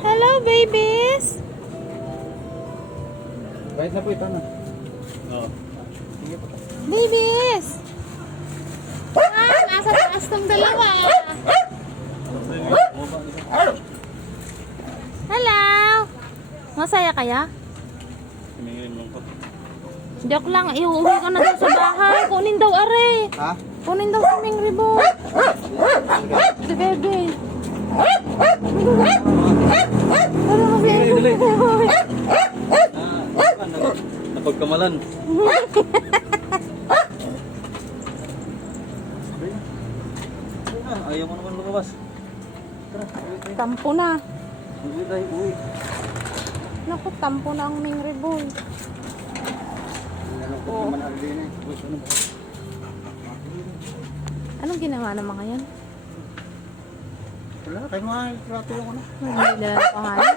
Hello, babies! Kahit na po ito na. Oo. Babies! Ah, nasa taas ng dalawa. Hello! Masaya kaya? Joke lang, iuwi ka na daw sa bahay. Ha? Kunin daw kaming ribbon. Si bebe. Ano mo, bebe? Ah, nap- napagkamalan. Ah, Ayaw mo naman lumabas. Tampo na. Uwi tayo, uwi. Naku, tampo na ang ming ribbon. Nalungkot naman ang din eh. Ano? Anong ginawa ng mga yan? Wala, kayo mga trato ako na. Nagmila na pangalan.